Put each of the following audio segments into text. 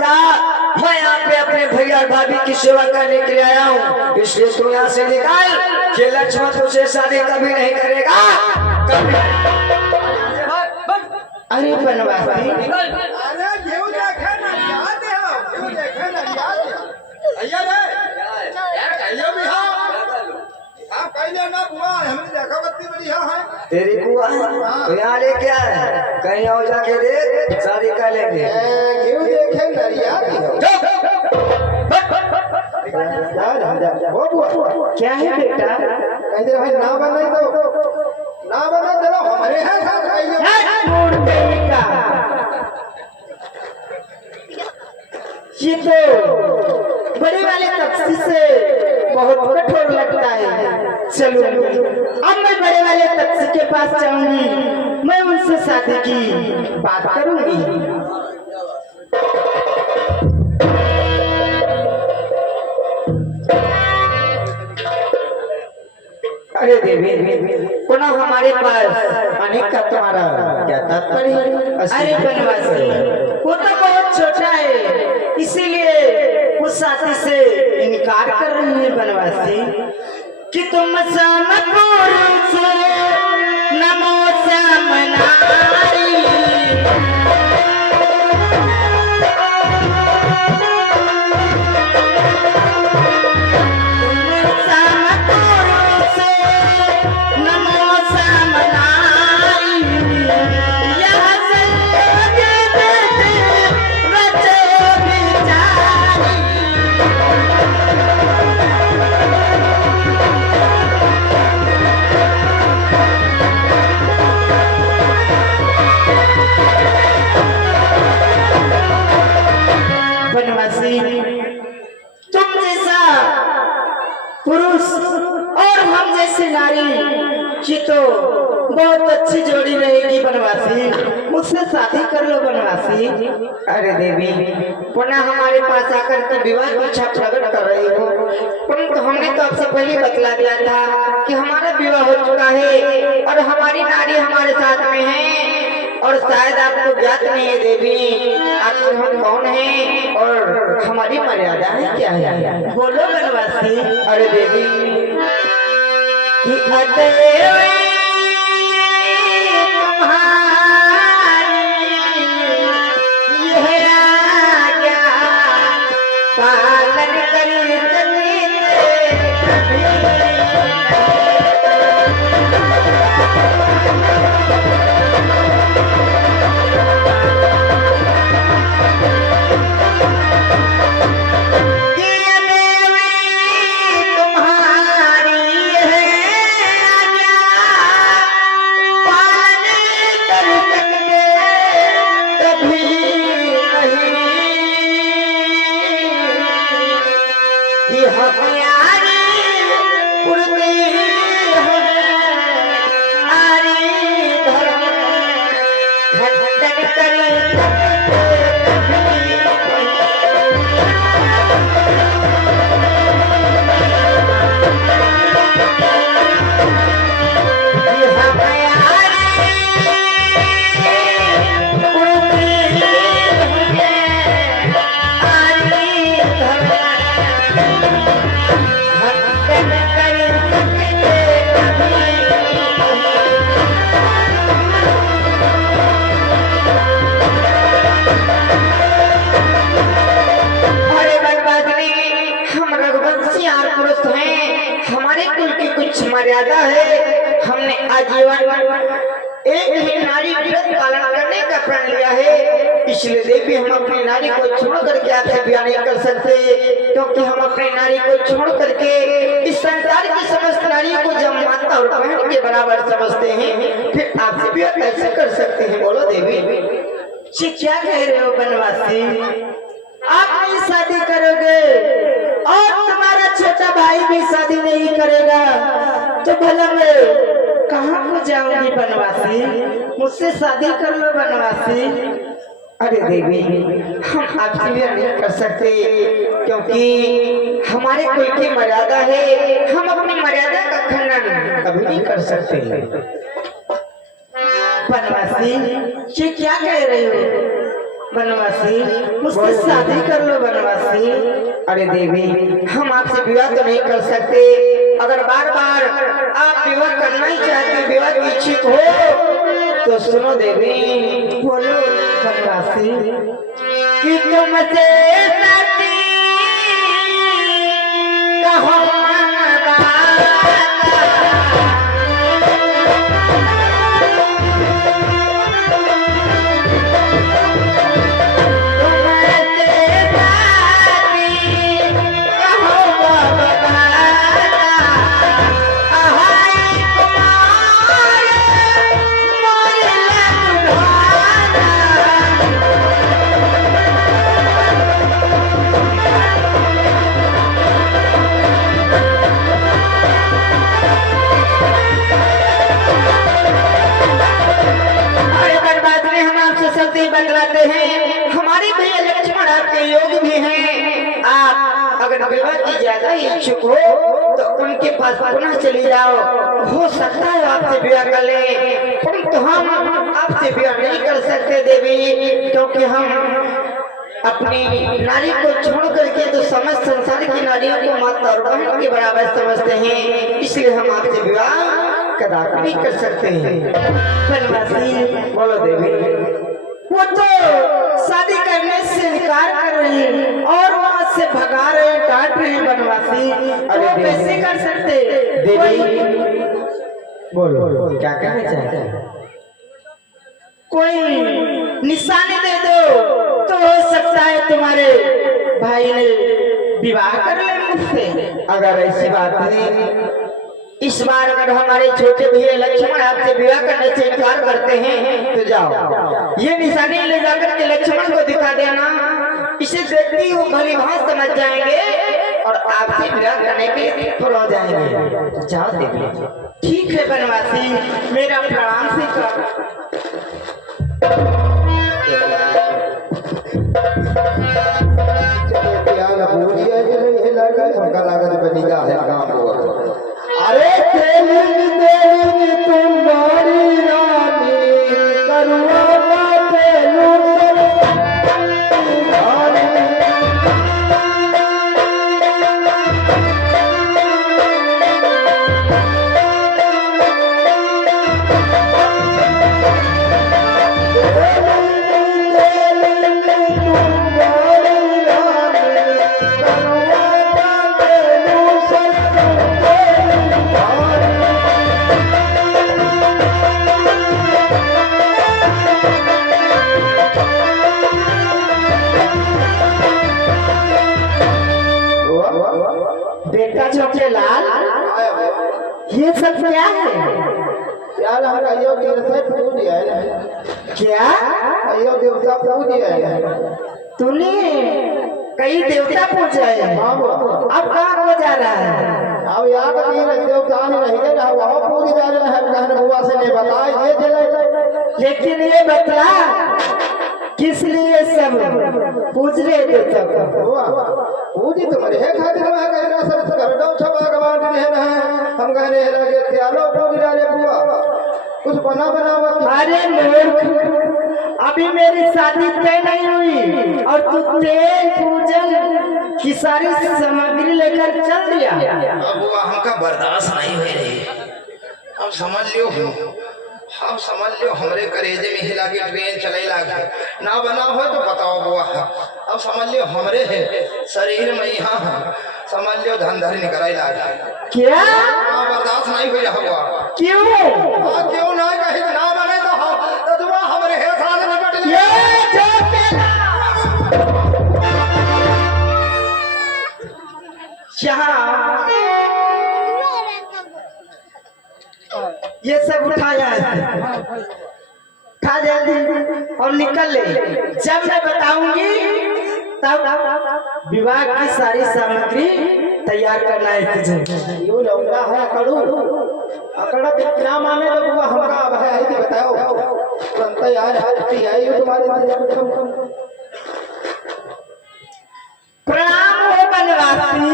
बेटा मैं यहाँ पे अपने भैया भाभी की सेवा करने के लिए आया हूँ, इसलिए तू यहाँ से निकाल कि लक्ष्मण तुझसे शादी कभी नहीं करेगा कभी। अरे बनवासी तेरी बुआ तो यहाँ ले क्या है, कहीं और जाके देख शादी कर लेंगे। क्या है बेटा? ना बना चलो हमारे हैं ये तो बड़े वाले तपसी से बहुत कठोर लगता है। चलो अब मैं बड़े वाले तपसी के पास जाऊंगी, मैं उनसे शादी की बात करूंगी। अरे देवी पुनः हमारे पास आने का तुम्हारा क्या तात्पर्य? अरे बनवासी वो तो बहुत छोटा है, इसीलिए उस साथी से इनकार कर रही है बनवासी कि तुम समपुरुष नमो समनारी। तुम जैसा पुरुष और हम जैसे नारी की तो बहुत अच्छी जोड़ी रहेगी बनवासी, मुझसे शादी कर लो बनवासी। अरे देवी पुनः हमारे पास आकर के विवाह की इच्छा प्रकट कर रही हो, परंतु हमने तो आपसे पहले बतला दिया था कि हमारा विवाह हो चुका है और हमारी नारी हमारे साथ में है, और शायद आपको ज्ञात नहीं है देवी आखिर हम कौन हैं और हमारी मर्यादाएं क्या है, बोलो बनवासी। अरे देवी पालन करी मर्यादा है, हमने आजीवन एक ही नारी व्रत पालन करने का प्रण लिया है, इसलिए देवी हम अपनी नारी को छोड़ करके आपसे ब्याह नहीं कर सकते, क्योंकि हम अपनी नारी को छोड़ करके इस संसार की समस्त नारियों को जब माता और बहन के बराबर समझते हैं, फिर आपसे ब्याह कैसे कर सकते हैं? बोलो देवी। जी क्या कह रहे हो बनवासी? आप नहीं शादी करोगे और तुम्हारा छोटा भाई भी शादी नहीं करेगा तो भला मैं कहाँ को जाऊंगी बनवासी? मुझसे शादी कर लो बनवासी। अरे देवी हम आपसे ब्याह नहीं कर सकते, क्योंकि हमारे कुल की मर्यादा है, हम अपनी मर्यादा का खंडन कभी नहीं कर सकते। बनवासी ये क्या कह रहे हो? बनवासी, मुझसे शादी कर लो बनवासी। अरे देवी, हम आपसे विवाह तो नहीं कर सकते। अगर बार बार आप विवाह करना ही चाहते, विवाह की इच्छुक हो, तो सुनो देवी। बोलो बनवासी। कि तुमसे शादी कहो बतलाते हैं, हमारे भैया लक्ष्मण आपके योग भी हैं। आप अगर विवाह की ज्यादा इच्छुक हो तो उनके पास पुनः चली जाओ, हो सकता है आपसे विवाह कर ले, परंतु हम आपसे विवाह नहीं कर सकते देवी, क्योंकि हम अपनी नारी को छोड़ करके तो समस्त संसार की नारियों को माता और बहन के बराबर समझते हैं, इसलिए हम आपसे विवाह कदापि नहीं कर सकते हैं। बोलो देवी। वो तो शादी करने से इनकार कर रहे हैं और वहाँ से भगा रहे हैं, काट रहे हैं बनवासी। तो वो कैसे कर सकते? देवी बोलो क्या कहना चाहते हैं? कोई निशानी दे दो तो हो सकता है तुम्हारे भाई ने विवाह कर ले मुझसे। अगर ऐसी बात है, इस बार अगर हमारे छोटे भैया लक्ष्मण आपसे विवाह करने से इनकार करते हैं तो जाओ, ये निशानी ले जाकर के लक्ष्मण को दिखा देना, इसे देखते ही वो भली भांति समझ जाएंगे और आपसे विवाह करने के लिए तत्पर हो जाएंगे। जाओ देवी। ठीक है बनवासी, मेरा प्रणाम स्वीकार। अरे तुम्हारी रानी करुणा बेटा छोटे लाल, ये सब क्या है? क्या क्या देवता पूज है? तूने कई देवता पूजा है, अब कहाँ को जा रहा है? अब यहाँ का देवता नहीं है, वहाँ पूज जा रहे हैं। कहने बुआ से नहीं बताया, लेकिन ये बतला किस लिए सब पूज रहे देवता को? पूजी तो मरे है खातिर में कहना सब कर दो छबा गवाट दे रहे हैं। हम कहने लगे त्यालो पूज रहे बुआ, कुछ बना हुआ। अरे मूर्ख, अभी मेरी शादी तय नहीं हुई और तू तेल पूजन की सारी सामग्री लेकर चल दिया। अब वो हमका बर्दाश्त नहीं हो रही। अब समझ लियो, अब समझ लियो हमरे करेजे में हिला के ट्रेन चले लागे ना बना हो तो बताओ बुआ। अब समझ लियो हमरे है शरीर में यहाँ समझ लियो धन धर निकल लागे। क्या बर्दाश्त नहीं हो रहा बुआ? क्यों? क्यों ना कहीं ना बने तो दुआ हमरे है साथ निपट लियो। ये सब उठाया है, उठा जल्दी और निकल ले। जब मैं बताऊंगी तब विवाह की सारी सामग्री तैयार करना है तुझे। यूं लौंगा है कड़ू अकड़ा कितना माने तो बुआ हमका अब है आई बताओ तुरंत यार हल्की आई हो तुम्हारे प्रणाम हो बनवासी।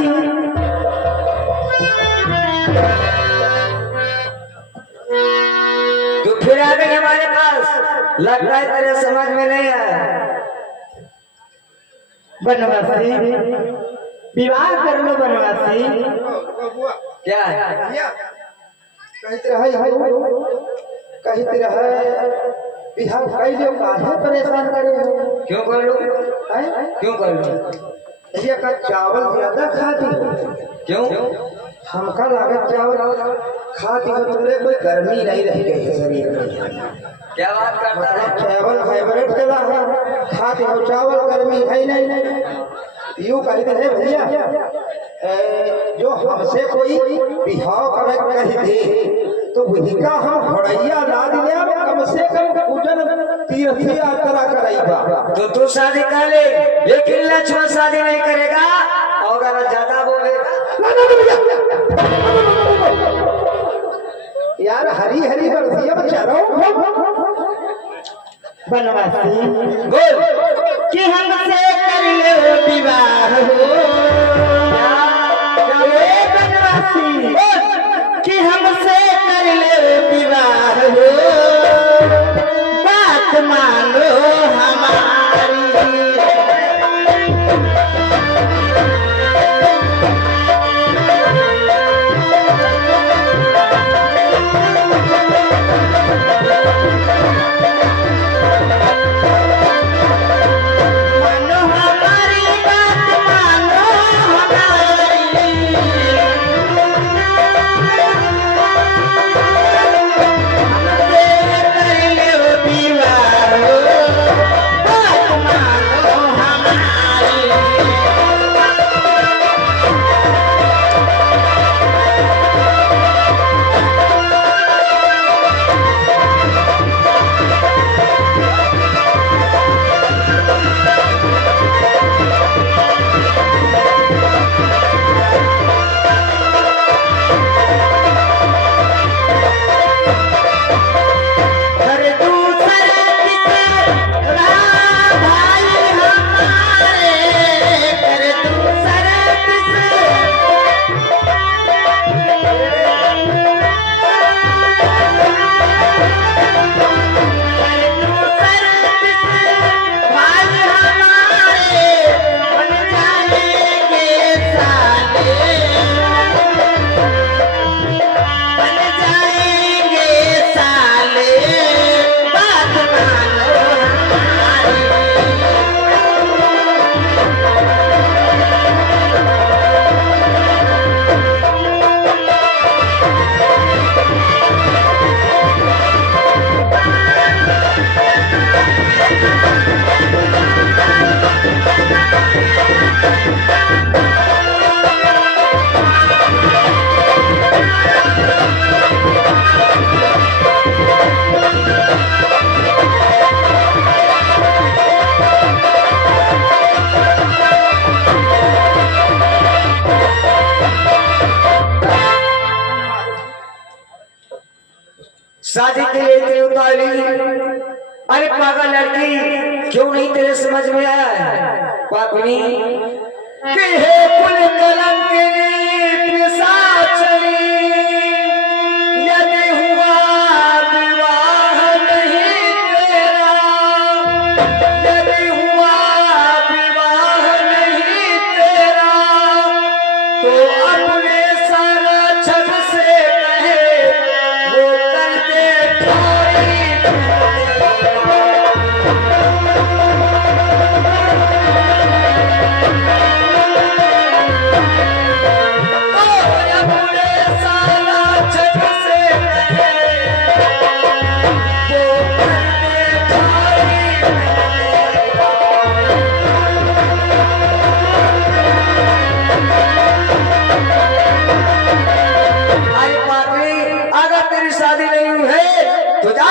फिर आ गई हमारे पास, लगता है तेरे समझ में नहीं आया। बनवासी विवाह कर लो बनवासी। बुआ क्या है? भैया कहीं तरह कहीं तरह बिहार कई जो काहे परेशान करे हो क्यों कर लो? हैं? क्यों कर लो? भैया का चावल ज्यादा खाती हो क्यों? हमका लागत चावल खाती हो तो कोई गर्मी नहीं रह गई शरीर में। क्या बात करता है? चावल फेवरेट देवा है खाते हो चावल गर्मी है नहीं यूं कहते हैं भैया जो हमसे कोई बिहाव करे कह दे तो वही का हम भड़ैया ला दिले कम से कम पूजन तीर्थ यात्रा कराइबा। तो तू शादी कर ले, लेकिन लक्ष्मण शादी नहीं करेगा और अगर ज्यादा बोलेगा। यार हरी हरी बरसिया बेचारो बनवासी बोल कि हमसे कर ले विवाह हो। बनवासी बोल कि हमसे कर ले विवाह हो। बात मानो हमारी। शादी के लिए तेरी उतारी। अरे पागल लड़की क्यों नहीं तेरे समझ में आया? पापनी के हे कुल कलंकिनी पिशाचनी यदि हुआ विवाह नहीं तेरा। यदि हुआ विवाह नहीं तेरा तो अपने सारा छत से कहे वो कर दे थोड़ी। शादी नहीं हुई है तो जा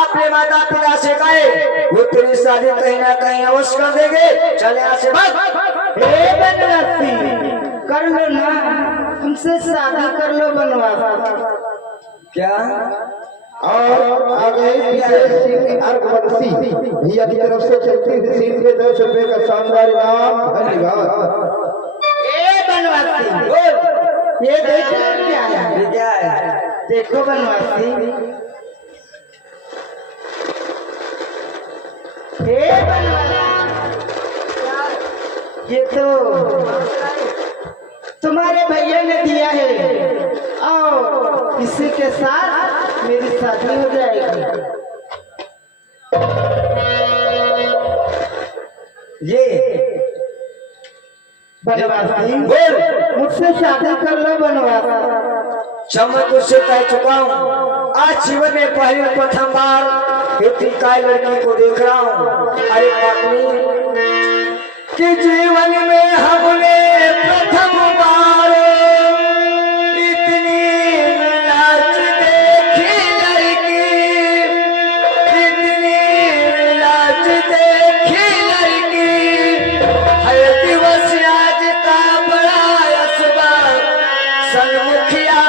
अपने माता पिता से कहे वो तेरी शादी कहीं ना कहीं अवश्य कर देंगे। चले यहाँ से भाग। कर लो ना, हमसे शादी कर लो बनवासी। क्या? और आगे विशेष अर्घवंशी भैया की तरफ से चलती हुई सीट के 10 रुपए का शानदार इनाम। धन्यवाद। बनवासी बोल ये देखो क्या है? क्या है? देखो बनवासी। हे बनवासी ये तो तुम्हारे भैया ने दिया है और इसी के साथ मेरी शादी हो जाएगी। ये बनवासी बोल। मुझसे शादी कर लो बनवासी। मैं तुझसे कह चुका हूँ, आज जीवन में पहली और प्रथम बार इतनी काय लड़की को देख रहा हूँ। अरे पत्नी कि जीवन में हमने प्रथम बार इतनी नाच देखी लड़की, इतनी नाच देखी लड़की। हर दिवस आज का बड़ा असबा सन्मुखिया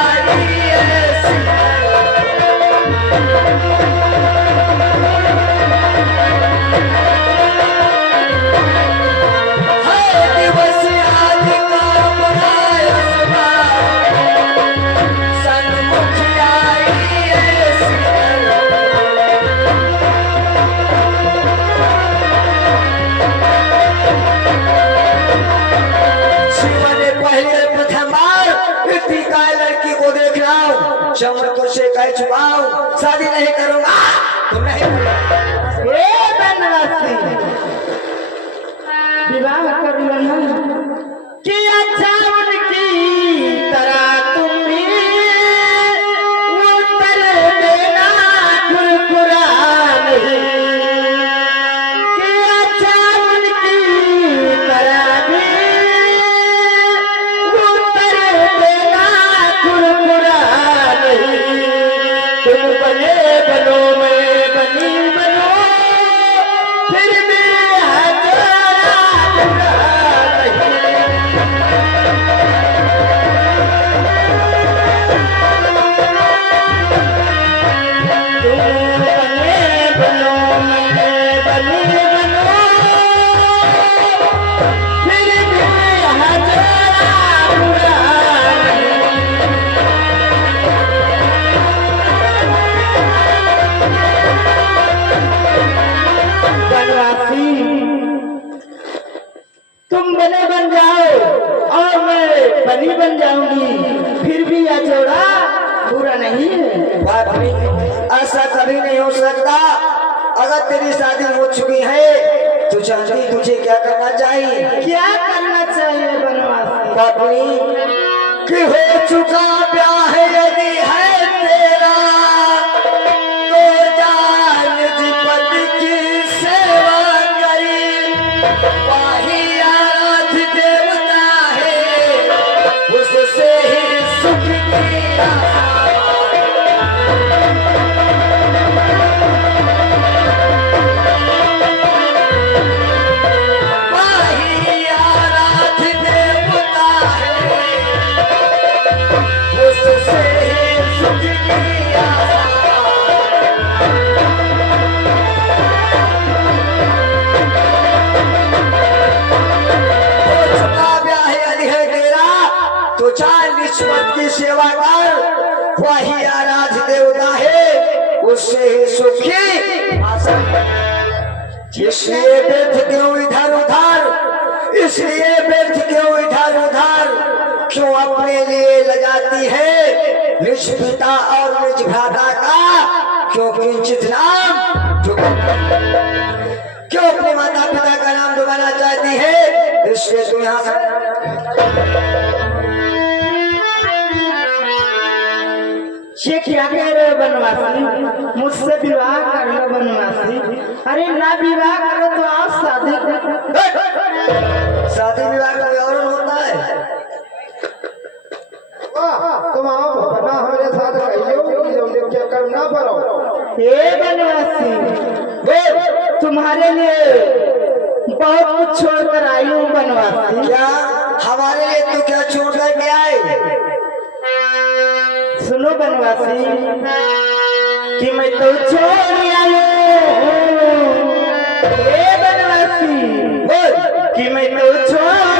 लड़की को देख रहा हूँ। मैं तुझसे कह चुका हूँ, शादी नहीं करूंगा। तुम नहीं बनवासी विवाह कर लो ना कि अच्छा उनकी तरह तुम भी उत्तर देना कुरकुरा नहीं कि अच्छा उनकी तरह भी उत्तर देना कुरकुरा नहीं। तुम बने बनो मैं बनी बनो फिर भी हजारा तुम बने बन जाओ और मैं बनी बन जाऊंगी, फिर भी यह जोड़ा बुरा नहीं है। ऐसा कभी नहीं हो सकता। अगर तेरी शादी हो चुकी है तो चाहती तुझे क्या करना चाहिए? क्या करना चाहिए बनवासी? पत्नी कि हो चुका ब्याह यदि है तेरा तो जान पति की सेवा करी। वही आराध्य देवता है, उससे ही सुख की आशा। वही आराध्य देवता है, उससे ही सुख की आशा। तो चार निस्बत की सेवा कर, वही आराध्य देवता है, उससे ही सुखी। इसलिए व्यर्थ क्यों इधर उधर, इसलिए व्यर्थ क्यों इधर उधर, क्यों अपने लिए लगाती है निज पिता और निज भ्राता का, क्यों किंचित नाम, क्यों अपने माता पिता का नाम डुबाना चाहती है। इसलिए तू यहाँ से ये क्या कह रहे हो बनवासी? मुझसे विवाह कर लो बनवासी। अरे ना विवाह करो तो आप शादी शादी विवाह कोई और होता है। तुम आओ बना हमारे साथ कहियो क्या करना पड़ो। हे बनवासी तुम्हारे लिए बहुत कुछ छोड़ कर आई हूँ बनवासी। क्या हमारे लिए तू क्या छोड़ कर के आए? सुनो बनवासी कि मैं तो छोड़ आयो हूँ। हे बनवासी कि मैं तो छोड़